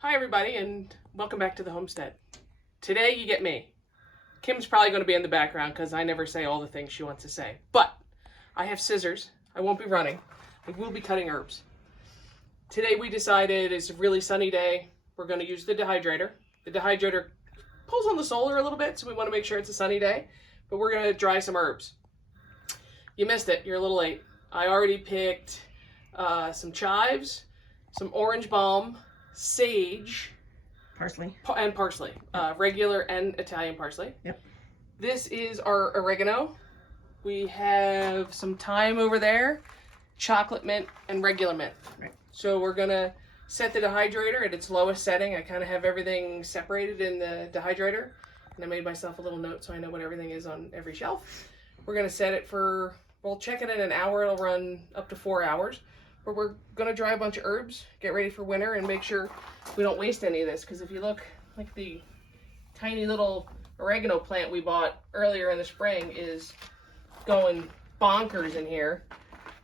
Hi everybody and welcome back to the homestead. Today you get me. Kim's probably going to be in the background because I never say all the things she wants to say. But I have scissors. I won't be running. I will be cutting herbs. Today we decided it's a really sunny day. We're going to use the dehydrator. The dehydrator pulls on the solar a little bit, so we want to make sure it's a sunny day. But we're going to dry some herbs. You missed it. You're a little late. I already picked some chives, some orange balm, sage, Parsley. and parsley, regular and Italian parsley. Yep. This is our oregano. We have some thyme over there, chocolate mint, and regular mint. Right. So we're gonna set the dehydrator at its lowest setting. I kind of have everything separated in the dehydrator, and I made myself a little note so I know what everything is on every shelf. We're gonna set it for, we'll check it in an hour. It'll run up to 4 hours. But we're gonna dry a bunch of herbs, get ready for winter, and make sure we don't waste any of this. Because if you look, like the tiny little oregano plant we bought earlier in the spring is going bonkers in here.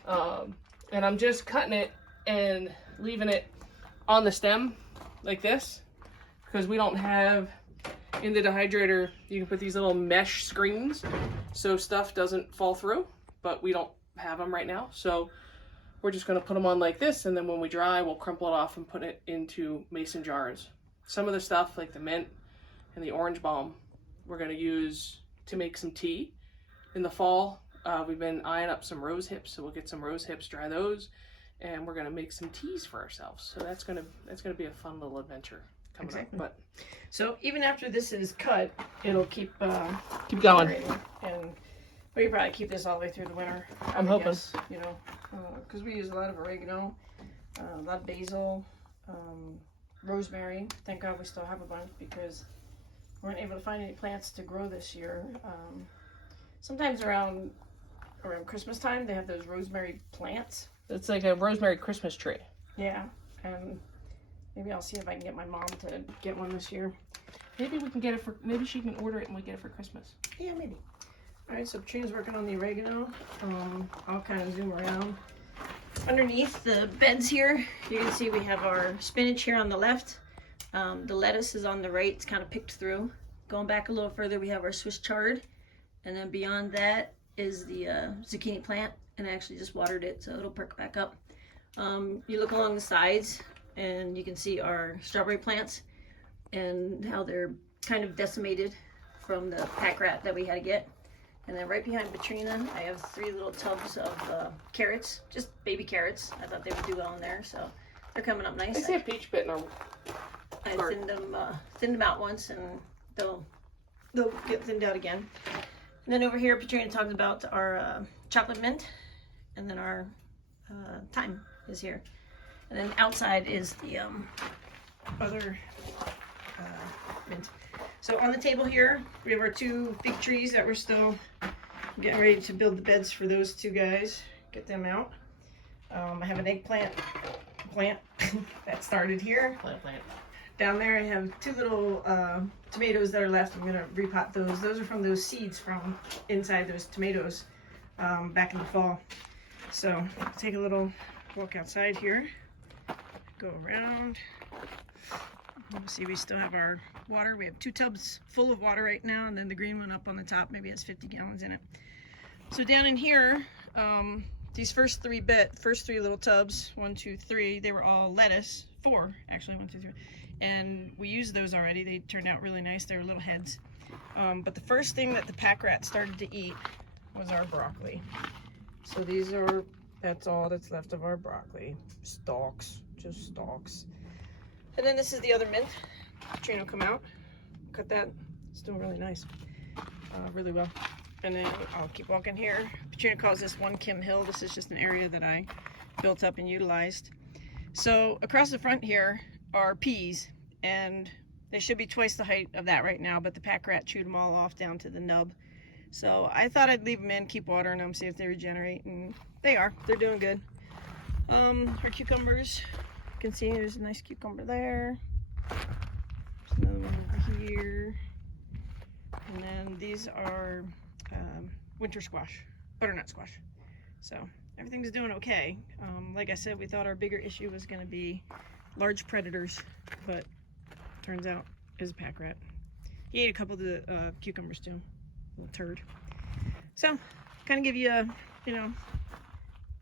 And I'm just cutting it and leaving it on the stem like this, because we don't have, in the dehydrator, you can put these little mesh screens so stuff doesn't fall through, but we don't have them right now. So we're just going to put them on like this, and then when we dry, we'll crumple it off and put it into mason jars. Some of the stuff, like the mint and the orange balm, we're going to use to make some tea. In the fall, we've been eyeing up some rose hips, so we'll get some rose hips, dry those, and we're going to make some teas for ourselves. So that's going to be a fun little adventure coming up. But so even after this is cut, it'll keep going. And we probably keep this all the way through the winter. I'm hoping. Guess, you know, because we use a lot of oregano, a lot of basil, rosemary. Thank God we still have a bunch because we weren't able to find any plants to grow this year. Sometimes around Christmas time, they have those rosemary plants. It's like a rosemary Christmas tree. Yeah, and maybe I'll see if I can get my mom to get one this year. Maybe we can get it for, maybe she can order it and we get it for Christmas. Yeah, maybe. All right, so Katrina's working on the oregano. I'll kind of zoom around. Underneath the beds here, you can see we have our spinach here on the left. The lettuce is on the right. It's kind of picked through. Going back a little further, we have our Swiss chard. And then beyond that is the zucchini plant. And I actually just watered it, so it'll perk back up. You look along the sides, and you can see our strawberry plants and how they're kind of decimated from the pack rat that we had to get. And then right behind Katrina, I have 3 little tubs of carrots, just baby carrots. I thought they would do well in there, so they're coming up nice. I see a peach pit in our I thinned them out once, and they'll get thinned out again. And then over here, Katrina talked about our chocolate mint, and then our thyme is here. And then outside is the other mint. So on the table here, we have our 2 fig trees that we're still getting ready to build the beds for those 2 guys. Get them out. I have an eggplant plant that started here. plant. Down there I have 2 little tomatoes that are left. I'm going to repot those. Those are from those seeds from inside those tomatoes back in the fall. So take a little walk outside here. Go around. See, we still have our water. We have 2 tubs full of water right now, and then the green one up on the top maybe has 50 gallons in it. So down in here, these first 3 little tubs, 1, 2, 3, they were all lettuce. 4 actually, 1, 2, 3, and we used those already. They turned out really nice. They were little heads. But the first thing that the pack rat started to eat was our broccoli. So that's all that's left of our broccoli. Stalks, just stalks. And then this is the other mint. Katrina will come out, cut that. It's doing really nice, really well. And then I'll keep walking here. Katrina calls this One Kim Hill. This is just an area that I built up and utilized. So across the front here are peas, and they should be twice the height of that right now, but the pack rat chewed them all off down to the nub. So I thought I'd leave them in, keep watering them, see if they regenerate, and they are. They're doing good. Our cucumbers. You can see there's a nice cucumber there. There's another one over here. And then these are winter squash, butternut squash. So everything's doing okay. Like I said, we thought our bigger issue was going to be large predators, but turns out it was a pack rat. He ate a couple of the cucumbers too. Little turd. So, kind of give you a, you know,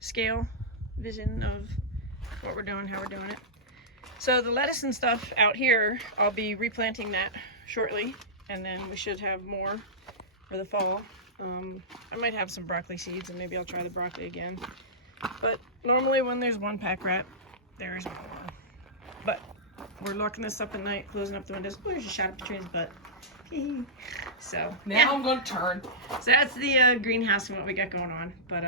scale vision of what we're doing, how we're doing it. So the lettuce and stuff out here, I'll be replanting that shortly, and then we should have more for the fall. I might have some broccoli seeds, and maybe I'll try the broccoli again. But normally when there's one pack rat, there's more. But we're locking this up at night, closing up the windows. Oh, there's a shot at Patrina's butt. So Now yeah. I'm going to turn. So that's the greenhouse and what we got going on. But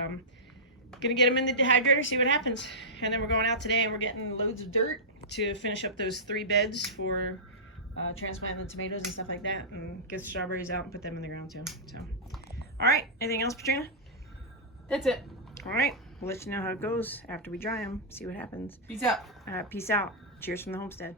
gonna get them in the dehydrator, see what happens. And then we're going out today and we're getting loads of dirt to finish up those 3 beds for transplanting the tomatoes and stuff like that, and get the strawberries out and put them in the ground too. So, all right. Anything else, Patrina? That's it. All right. We'll let you know how it goes after we dry them. See what happens. Peace out. Peace out. Cheers from the homestead.